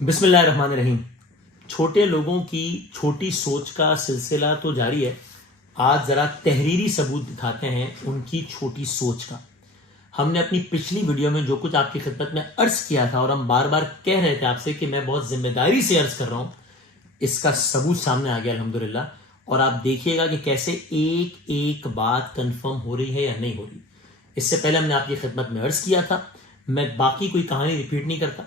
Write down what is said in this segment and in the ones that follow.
बिस्मिल्लाहिर्रहमानिर्रहीम। छोटे लोगों की छोटी सोच का सिलसिला तो जारी है। आज जरा तहरीरी सबूत दिखाते हैं उनकी छोटी सोच का। हमने अपनी पिछली वीडियो में जो कुछ आपकी खिदमत में अर्ज किया था और हम बार बार कह रहे थे आपसे कि मैं बहुत जिम्मेदारी से अर्ज कर रहा हूं, इसका सबूत सामने आ गया अल्हम्दुलिल्लाह। और आप देखिएगा कि कैसे एक एक बात कंफर्म हो रही है या नहीं हो रही। इससे पहले हमने आपकी खिदमत में अर्ज किया था, मैं बाकी कोई कहानी रिपीट नहीं करता,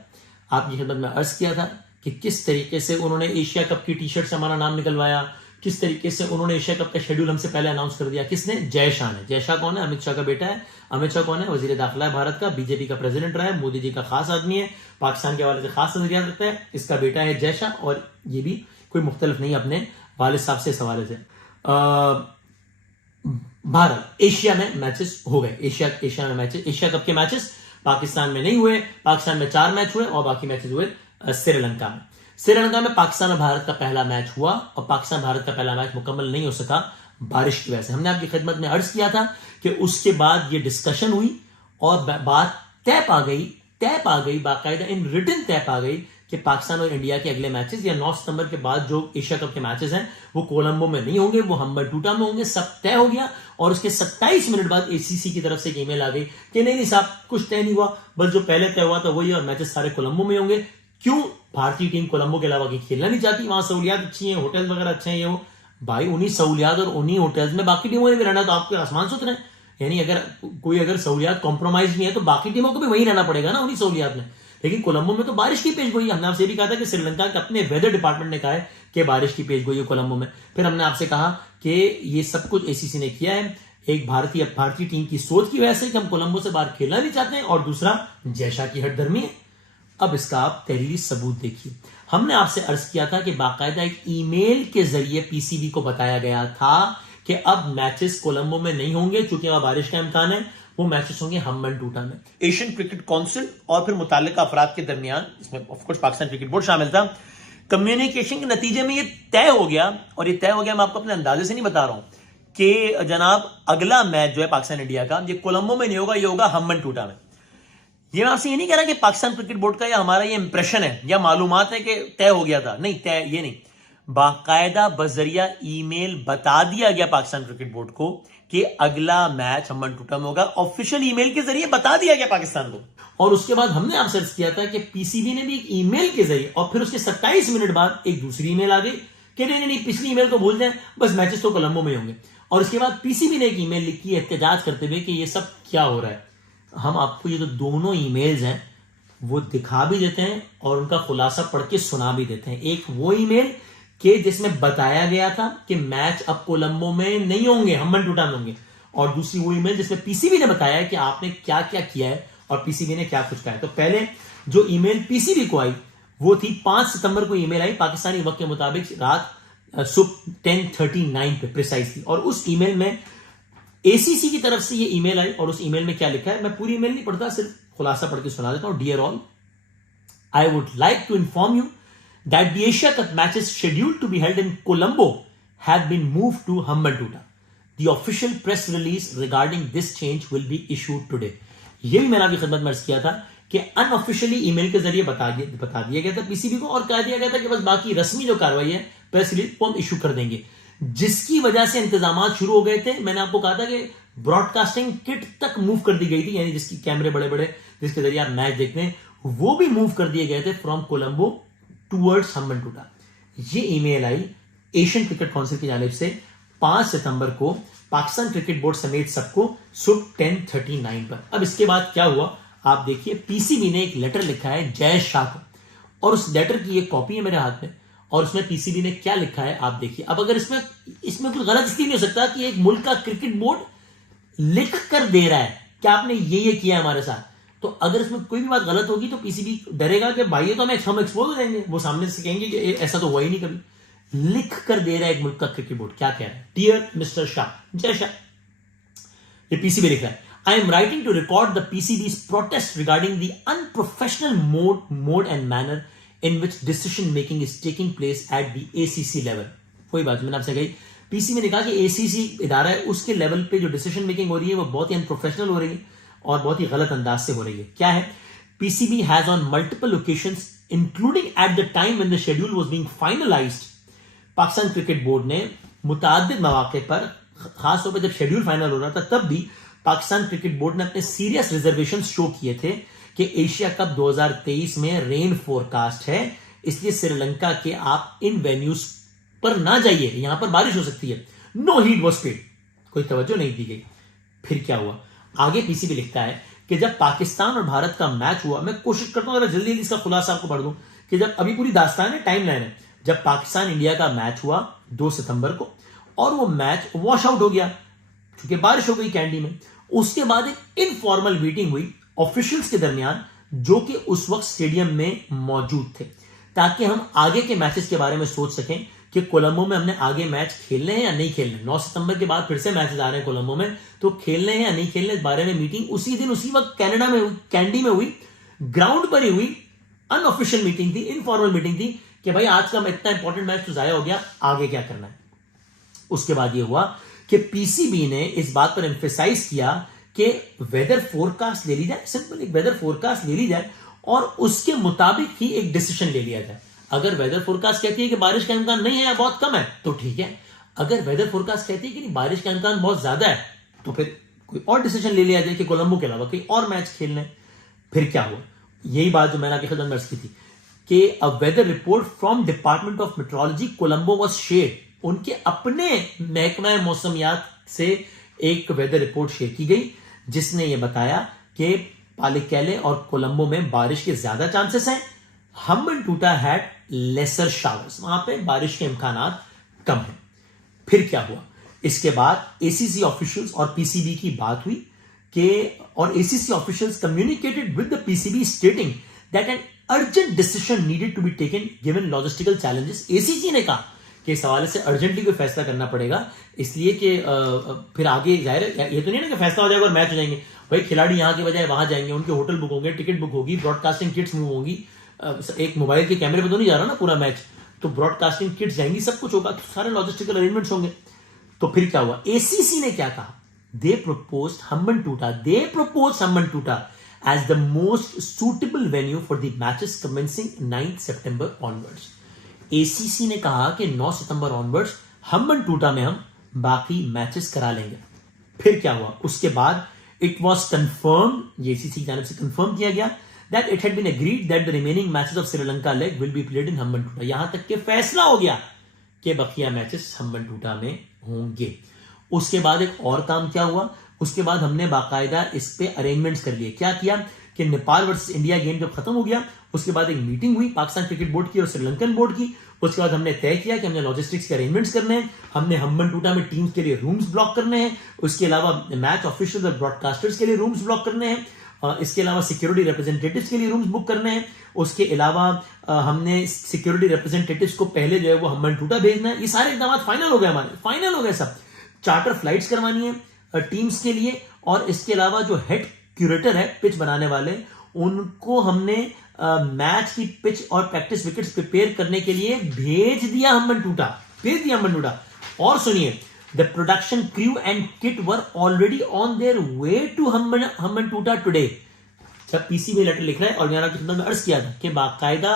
आपकी खिदमत में अर्ज किया था कि किस तरीके से उन्होंने एशिया कप की टी शर्ट से हमारा नाम निकलवाया, किस तरीके से उन्होंने एशिया कप का शेड्यूल हमसे पहले अनाउंस कर दिया। किसने? जय शाह ने। जय शाह कौन है? अमित शाह का बेटा है। अमित शाह कौन है? वजीर दाखिला है भारत का, बीजेपी का प्रेसिडेंट रहा है, मोदी जी का खास आदमी है, पाकिस्तान के हवाले से खास नजरिया रखता है। इसका बेटा है जय शाह और ये भी कोई मुख्तलिफ नहीं अपने वालिद साहब से इस हवाले से। भारत एशिया में मैचेस हो गए, एशिया में मैचेस, एशिया कप के मैचेस पाकिस्तान में नहीं हुए। पाकिस्तान में 4 मैच हुए और बाकी मैचेस हुए श्रीलंका में। श्रीलंका में पाकिस्तान और भारत का पहला मैच हुआ और पाकिस्तान भारत का पहला मैच मुकम्मल नहीं हो सका बारिश की वजह से। हमने आपकी खिदमत में अर्ज किया था कि उसके बाद ये डिस्कशन हुई और बात तय पा गई बाकायदा इन रिटन तय पा गई कि पाकिस्तान और इंडिया के अगले मैचेस या 9 सितंबर के बाद जो एशिया कप के मैचेस हैं वो कोलंबो में नहीं होंगे, वो हम्बनटोटा में होंगे। सब तय हो गया और उसके 27 मिनट बाद एसीसी की तरफ से एक ईमेल आ गई कि नहीं साहब, कुछ तय नहीं हुआ, बस जो पहले तय हुआ था वही और मैचेस सारे कोलंबो में होंगे। क्यों? भारतीय टीम कोलंबो के अलावा कहीं खेलना नहीं चाहती, वहां सहूलियात अच्छी हैं, होटल वगैरह अच्छे हैं। ये वो भाई उन्हीं सहूलियात और उन्हीं होटल्स में बाकी टीमों ने भी रहना, तो आपके आसमान सुत रहे हैं। यानी अगर सहूलियात कॉम्प्रोमाइज नहीं है तो बाकी टीमों को भी वहीं रहना पड़ेगा ना, उन्हीं सहूलियात में। लेकिन कोलंबो में तो बारिश की पेशगोई, हमने आपसे भी कहा था कि श्रीलंका के अपने वेदर डिपार्टमेंट ने कहा है कि बारिश की पेशगोई है कोलंबो में। फिर हमने आपसे कहा कि ये सब कुछ एसीसी ने किया है एक भारतीय टीम की सोच की वजह से कि हम कोलंबो से बाहर खेलना नहीं चाहते हैं, और दूसरा जय शाह की हटधर्मी है। अब इसका आप तहरीरी सबूत देखिए। हमने आपसे अर्ज किया था कि बाकायदा एक ईमेल के जरिए पीसीबी को बताया गया था कि अब मैचेस कोलंबो में नहीं होंगे चूंकि वहां बारिश का इम्कान है, वो मैचेस होंगे हम्बनटोटा में। एशियन क्रिकेट काउंसिल और फिर मुताल्लिका अफराद के दरमियान, इसमें of course Pakistan cricket board शामिल था, कम्युनिकेशन के नतीजे में ये तय हो गया। और ये तय हो गया, मैं आपको अपने अंदाजे से नहीं बता रहा हूं, कि जनाब अगला मैच जो है पाकिस्तान इंडिया का, ये कोलंबो में नहीं होगा, ये होगा हम्बनटोटा में। ये मैं आपसे ये नहीं कह रहा कि पाकिस्तान क्रिकेट बोर्ड का या हमारा ये इंप्रेशन है या मालूमात है कि तय हो गया था, नहीं, तय ये नहीं, बाकायदा बजरिया ईमेल बता दिया गया पाकिस्तान क्रिकेट बोर्ड को कि अगला मैच हम्बनटोटा में होगा। ऑफिशियल ईमेल के जरिए बता दिया गया पाकिस्तान को। और उसके बाद हमने आपसे अर्ज किया था कि पीसीबी ने भी एक ईमेल के जरिए, और फिर उसके 27 मिनट बाद एक दूसरी ईमेल आ गई कि नहीं, पिछली ईमेल को भूल जाए, बस मैचेस तो कोलंबो में होंगे। और उसके बाद पीसीबी ने एक ईमेल लिखी एहतजाज करते हुए कि ये सब क्या हो रहा है। हम आपको ये जो दोनों ईमेल्स हैं वो दिखा भी देते हैं और उनका खुलासा पढ़ के सुना भी देते हैं। एक वो ईमेल कि जिसमें बताया गया था कि मैच अब कोलंबो में नहीं होंगे, हम्बनटोटा में होंगे, और दूसरी वो ईमेल जिसमें पीसीबी ने बताया है कि आपने क्या क्या किया है और पीसीबी ने क्या कुछ कहा है। तो पहले जो ईमेल पीसीबी को आई वो थी 5 सितंबर को ईमेल आई पाकिस्तानी वक्त के मुताबिक रात सुबह 10:39 पे प्रिसाइसली, और उस ईमेल में एसीसी की तरफ से ये ईमेल आई। और उस ईमेल में क्या लिखा है, मैं पूरी ईमेल नहीं पढ़ता, सिर्फ खुलासा पढ़ के सुना देता हूं। Dear all, I would like to inform you that the Asia Cup matches scheduled to be held in Colombo have been moved to Hambantota. The official press release regarding this change will be issued today. ये भी मैंने आपकी खिदमत में अर्ज किया था कि अनऑफिशियली ईमेल के जरिए बता दिया गया था पीसीबी को, और कह दिया गया था कि बस बाकी रस्मी जो कार्रवाई है प्रेस रिलीज को हम इशू कर देंगे, जिसकी वजह से इंतजाम शुरू हो गए थे। मैंने आपको कहा था कि ब्रॉडकास्टिंग किट तक मूव कर दी गई थी, यानी जिसकी कैमरे बड़े बड़े जिसके जरिए आप मैच देखते हैं वो भी मूव कर दिए गए थे फ्रॉम कोलंबो टूवर्ड्स हम्बनटोटा। ये ईमेल आई एशियन क्रिकेट काउंसिल की जानिब से 5 सितंबर को पाकिस्तान क्रिकेट बोर्ड समेत सबको सुबह 10:39 पर। अब इसके बाद क्या हुआ आप देखिए, पीसीबी ने एक लेटर लिखा है जय शाह को, और उस लेटर की एक कॉपी है मेरे हाथ में, और उसमें पीसीबी ने क्या लिखा है आप देखिए। अब अगर इसमें कुछ गलत इसलिए नहीं हो सकता कि एक मुल्क का क्रिकेट बोर्ड लिख कर दे रहा है कि आपने ये किया हमारे साथ, तो अगर इसमें कोई भी बात गलत होगी तो पीसीबी डरेगा कि भाई ये तो हम एक्सपोज हो जाएंगे, वो सामने से कहेंगे कि ऐसा तो हुआ ही नहीं कभी। लिख कर दे रहा है एक मुल्क का क्रिकेट बोर्ड, क्या कह रहा है, डियर मिस्टर शाह, जय शाह, ये पीसीबी लिख रहा है, I am writing to record the PCB's protest regarding the unprofessional mode and manner in which decision making is taking place at the ACC level. कोई बात मैंने आपसे कही, पीसीबी ने कहा कि एसीसी इदारा है, उसके लेवल पे जो डिसीजन मेकिंग हो रही है वो बहुत ही अनप्रोफेशनल हो रही है और बहुत ही गलत अंदाज से हो रही है। क्या है, PCB has on multiple occasions, including at the time when the schedule was being finalized, Pakistan cricket board ने मुतादिद मौके पर, खासतौर पर जब शेड्यूल फाइनल हो रहा था तब भी पाकिस्तान क्रिकेट बोर्ड ने अपने सीरियस रिजर्वेशन शो किए थे कि एशिया कप 2023 में रेन फोरकास्ट है, इसलिए श्रीलंका के आप इन वेन्यूज पर ना जाइए, यहां पर बारिश हो सकती है। नो हीट वॉज पेड, कोई तवज्जो नहीं दी गई। फिर क्या हुआ, आगे पीसीबी लिखता है कि जब पाकिस्तान और भारत का मैच हुआ, मैं कोशिश करता हूं जल्दी जल्दी इसका खुलासा आपको पढ़ दूं कि जब अभी पूरी दास्तान है, टाइम लाइन है, जब पाकिस्तान इंडिया का मैच हुआ 2 सितंबर को और वो मैच वॉश आउट हो गया क्योंकि बारिश हो गई कैंडी में। उसके बाद एक इनफॉर्मल मीटिंग हुई ऑफिशियल्स के दरमियान जो कि उस वक्त स्टेडियम में मौजूद थे, ताकि हम आगे के मैचेस के बारे में सोच सकें कि कोलंबो में हमने आगे मैच खेलने हैं या नहीं खेलने। 9 सितंबर के बाद फिर से मैचेस आ रहे हैं कोलंबो में, तो खेलने हैं या नहीं खेलने इस बारे में मीटिंग उसी दिन उसी वक्त कनाडा में हुई, कैंडी में हुई, ग्राउंड पर ही हुई। अनऑफिशियल मीटिंग थी, इनफॉर्मल मीटिंग थी कि भाई आज का इतना इंपॉर्टेंट मैच तो जाया हो गया, आगे क्या करना है। उसके बाद यह हुआ कि पीसीबी ने इस बात पर एम्फेसाइज किया कि वेदर फोरकास्ट ले ली जाए, सिंपल एक वेदर फोरकास्ट ले ली जाए और उसके मुताबिक ही एक डिसीजन ले लिया जाए। अगर वेदर फोरकास्ट कहती है कि बारिश का इम्कान नहीं है या बहुत कम है तो ठीक है, अगर वेदर फोरकास्ट कहती है कि नहीं बारिश का इम्कान बहुत ज्यादा है तो फिर कोई और डिसीजन ले लिया जाए कि कोलंबो के अलावा कहीं और मैच खेलने। फिर क्या हुआ, यही बात जो मैंने आपके खिदमत में अर्ज की थी कि a weather report from department of meteorology Colombo was shared, उनके अपने महकमा मौसमियात से एक वेदर रिपोर्ट शेयर की गई जिसने यह बताया कि पालिकेले और कोलंबो में बारिश के ज्यादा चांसेस हैं। हम्बनटोटा हैड लेसर शावर्स, वहां पे बारिश के इम्कानात कम है। फिर क्या हुआ, इसके बाद एसीसी ऑफिशियल्स और पीसीबी की बात हुई कि और ACC officials communicated with the PCB stating that an urgent decision needed to be taken given logistical challenges. ACC ने कहा कि इस हवाले से अर्जेंटली कोई फैसला करना पड़ेगा, इसलिए कि फिर आगे जाहिर ये तो नहीं ना कि फैसला हो जाएगा और मैच हो जाएंगे। भाई खिलाड़ी यहां के बजाय वहां जाएंगे, उनके होटल बुक होंगे, टिकट बुक होगी, ब्रॉडकास्टिंग किट्स मूव होंगी, एक मोबाइल के कैमरे पे तो नहीं जा रहा ना पूरा मैच, तो ब्रॉडकास्टिंग किट्स जाएंगी, सब कुछ होगा, तो सारे लॉजिस्टिकल अरेंजमेंट्स होंगे। तो फिर क्या हुआ, एसीसी ने क्या कहा, they proposed Hambantota as the most suitable venue for the matches commencing 9 September onwards। ACC ने कहा कि 9 सितंबर ऑनवर्ड्स हम्बनटोटा में हम बाकी मैचेस करा लेंगे। फिर क्या हुआ, उसके बाद इट वॉज कंफर्म, एसीसी की जानिब से कंफर्म किया गया that it had been agreed that the remaining matches of Sri Lanka leg will be played in Hambantota. यहां तक के फैसला हो गया कि बकिया मैचेस हम्बनटोटा में होंगे। उसके बाद एक और काम क्या हुआ, उसके बाद हमने बाकायदा इस पे अरेंजमेंट्स कर लिए। क्या किया कि नेपाल वर्सेस इंडिया गेम जब खत्म हो गया उसके बाद एक मीटिंग हुई पाकिस्तान क्रिकेट बोर्ड की और श्रीलंकन बोर्ड की। उसके बाद हमने तय किया कि हमने लॉजिस्टिक्स के अरेंजमेंट्स करने हैं, हमने हम्बनटोटा में टीम्स के लिए रूम्स ब्लॉक करने हैं, उसके अलावा मैच ऑफिशियल्स और ब्रॉडकास्टर्स के लिए रूम्स ब्लॉक करने हैं, इसके अलावा सिक्योरिटी रिप्रेजेंटेटिव्स के लिए रूम्स बुक करने हैं, उसके अलावा हमने सिक्योरिटी रिप्रेजेंटेटिव्स को पहले जो है वो हम्बनटोटा भेजना है। ये सारे इकदाम फाइनल हो गए, हमारे फाइनल हो गए सब। चार्टर फ्लाइट्स करवानी है टीम्स के लिए और इसके अलावा जो हेड क्यूरेटर है पिच बनाने वाले उनको हमने मैच की पिच और प्रैक्टिस विकेट्स प्रिपेयर करने के लिए भेज दिया हम्बनटोटा। और सुनिए, the production crew and kit were already on their way to Hambantota today. जब पीसीबी लेटर लिख रहा है और मैंने आपके खिदमत में अर्ज किया था कि बाकायदा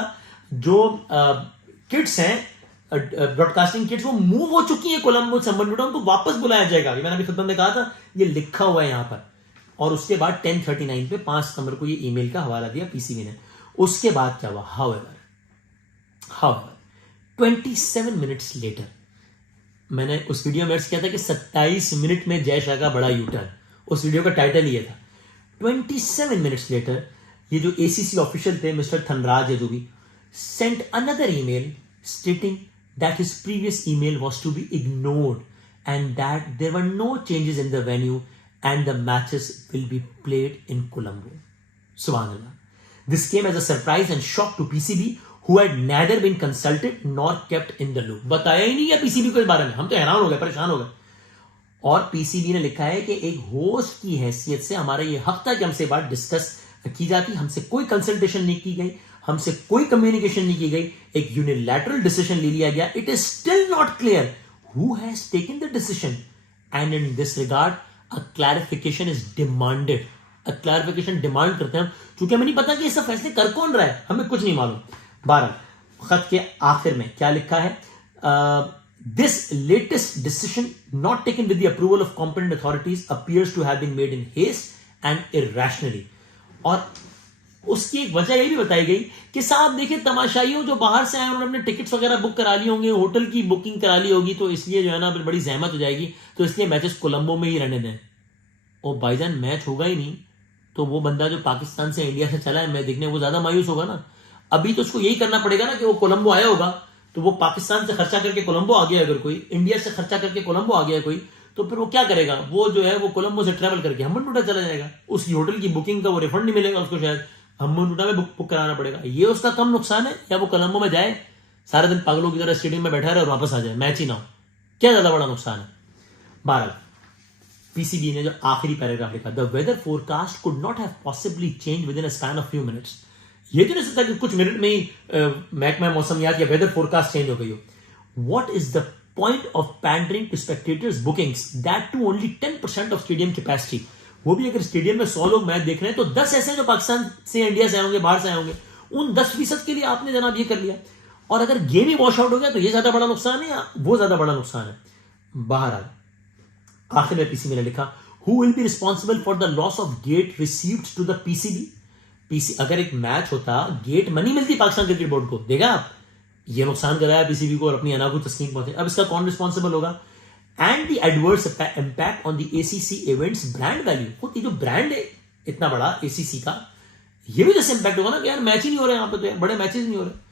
जो किट्स हैं ब्रॉडकास्टिंग किट्स वो मूव हो चुकी है कोलंबो से हम्बनटोटा, उनको वापस बुलाया जाएगा। ये मैंने अभी खिदमत में कहा था, ये लिखा हुआ है यहां पर। और उसके बाद 10:39 पे 5 सितंबर को ये ईमेल का हवाला दिया पीसीबी ने। उसके बाद क्या हुआ, हाउएवर 27 मिनट्स लेटर, मैंने उस वीडियो में अर्ज किया था कि 27 मिनट में जय शाह का बड़ा यूटर्न, उस वीडियो का टाइटल ये था। 27 मिनट्स लेटर ये जो एसीसी ऑफिशियल थे मिस्टर थनराज यदुबी sent another email stating that his previous email was to be ignored and that there were no changes in the venue and the matches will be played in Colombo. Subhanallah. This came as a surprise and shock to PCB who had neither been consulted nor kept in the loop. बताया ही नहीं है PCB को इस बारे में, हम तो हैरान हो गए, परेशान हो गए। और PCB ने लिखा है कि एक होस्ट की हैसियत से हमारा ये हक था कि हमसे बात डिस्कस की जाती, हमसे कोई कंसल्टेशन नहीं की गई, हमसे कोई कम्युनिकेशन नहीं की गई, एक यूनिलैटरल डिसीजन ले लिया गया। It is still not clear who has taken the decision and in this regard a clarification is demanded clarification demand करते हैं, क्योंकि हमें नहीं पता कि ये सब फैसले कर कौन रहा है, हमें कुछ नहीं मालूम। 12 खत के आखिर में क्या लिखा है? This latest decision not taken with the approval of competent authorities appears to have been made in haste and irrationally. और उसकी एक वजह यह भी बताई गई कि साहब देखिए, तमाशाइयों जो बाहर से आए उन्होंने अपने टिकट्स वगैरह बुक करा लिए होंगे, होटल की बुकिंग करा ली होगी, तो इसलिए जो है ना बड़ी जहमत हो जाएगी, तो इसलिए मैचेस कोलंबो में ही रहने दें। और भाईजान मैच होगा ही नहीं, तो वो बंदा जो पाकिस्तान से इंडिया से चला है मैच देखने, वो ज्यादा मायूस होगा ना। अभी तो उसको यही करना पड़ेगा ना कि वो कोलंबो आया होगा, तो वो पाकिस्तान से खर्चा करके कोलंबो आ गया, अगर कोई इंडिया से खर्चा करके कोलंबो आ गया कोई, तो फिर वो क्या करेगा? वो जो है वो कोलंबो से ट्रेवल करके हम्बनटोटा चला जाएगा, उसकी होटल की बुकिंग का वो रिफंड नहीं मिलेगा उसको, शायद हम्बनटोटा में बुक कराना पड़ेगा। ये उसका कम नुकसान है, या वो कोलंबो में जाए सारा दिन पागलों की तरह स्टेडियम में बैठा रहे और वापस आ जाए, मैच ही ना हो, क्या ज्यादा बड़ा नुकसान है? 12 पीसीबी ने जो आखिरी पैराग्राफ लिखा, the weather forecast could not have possibly change within a span of few minutes. ये तो नहीं सकता कि कुछ मिनट में ही महकमा मौसमियात या वेदर फोरकास्ट चेंज हो गई हो। What is the point of pandering to spectators bookings, that too only 10% of stadium capacity. वो भी अगर स्टेडियम में 100 लोग मैच देख रहे हैं, तो 10 ऐसे जो पाकिस्तान से इंडिया से आए होंगे, बाहर से आए होंगे, उन 10% के लिए आपने जनाब ये कर लिया। और अगर गेम ही वॉश आउट हो गया, तो ये ज्यादा बड़ा नुकसान है या वो ज्यादा बड़ा नुकसान है? बहरहाल आखिर में पीसीबी ने लिखा, who will be responsible for the loss of gate received to the PCB. अगर एक मैच होता, गेट मनी मिलती पाकिस्तान क्रिकेट बोर्ड को, देगा आप, ये नुकसान कराया पीसीबी को और अपनी अना को तस्कीन पहुंचे, अब इसका कौन रिस्पॉन्सिबल होगा? And the adverse impact on the ACC events brand value. होती जो ब्रांड है इतना बड़ा एसीसी का, ये भी जैसे इंपैक्ट होगा ना कि यार मैच ही नहीं हो रहे यहाँ पे, तो यार बड़े मैचेस नहीं हो रहे।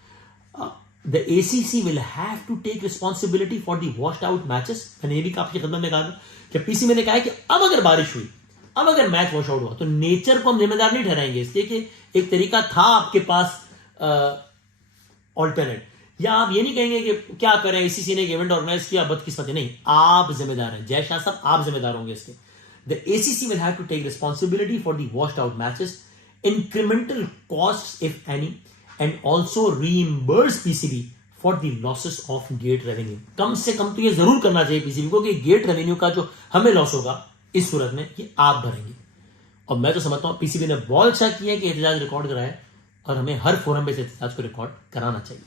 The ACC will have to take responsibility for the washed out matches। मैंने ये भी आपकी खिदमत में कहा था कि पीसीबी ने कहा है कि अब अगर बारिश हुई, अब अगर मैच वॉश आउट हुआ, तो नेचर को हम जिम्मेदार नहीं ठहराएंगे, इसलिए कि एक तरीका था आपके पास ऑल्टरनेट। या आप ये नहीं कहेंगे कि क्या करें, एसीसी ने एक इवेंट ऑर्गेनाइज किया, बदकिस्मती नहीं, आप जिम्मेदार हैं, जय शाह साहब आप जिम्मेदार होंगे इसके। The ACC will have to take responsibility for the washed out matches, incremental costs if any, and also reimburse PCB for the losses of gate revenue। कम से कम तो ये जरूर करना चाहिए पीसीबी को कि गेट रेवेन्यू का जो हमें लॉस होगा इस सूरत में, ये आप भरेंगे। और मैं तो समझता हूं पीसीबी ने बहुत अच्छा किया कि एहतजाज रिकॉर्ड कराया, और हमें हर फोरम पे इस एहतजाज को रिकॉर्ड कराना चाहिए।